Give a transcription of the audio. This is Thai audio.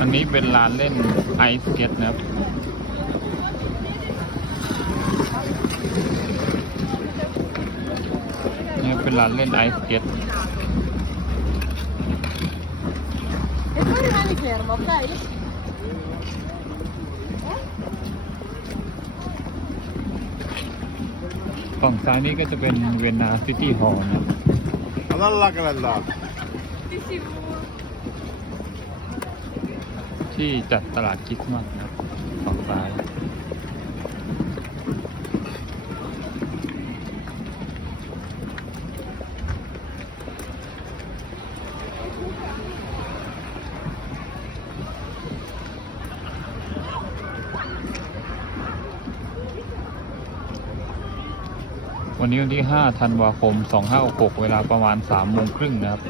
อันนี้เป็นลานเล่นไอสเก็ตนะครับนี่เป็นลานเล่นไอสเก็ต E poi rimani fermo, ok? ฝั่งซ้ายนี้ก็จะเป็นเวียนนาซิตี้ฮอลล์นะครับ Allah Allah. ที่จัดตลาดคริสต์มาสนะครับฝั่งซ้ายวันนี้วันที่ 5 ธันวาคม 2566 เวลาประมาณ 3 โมงครึ่งนะครับ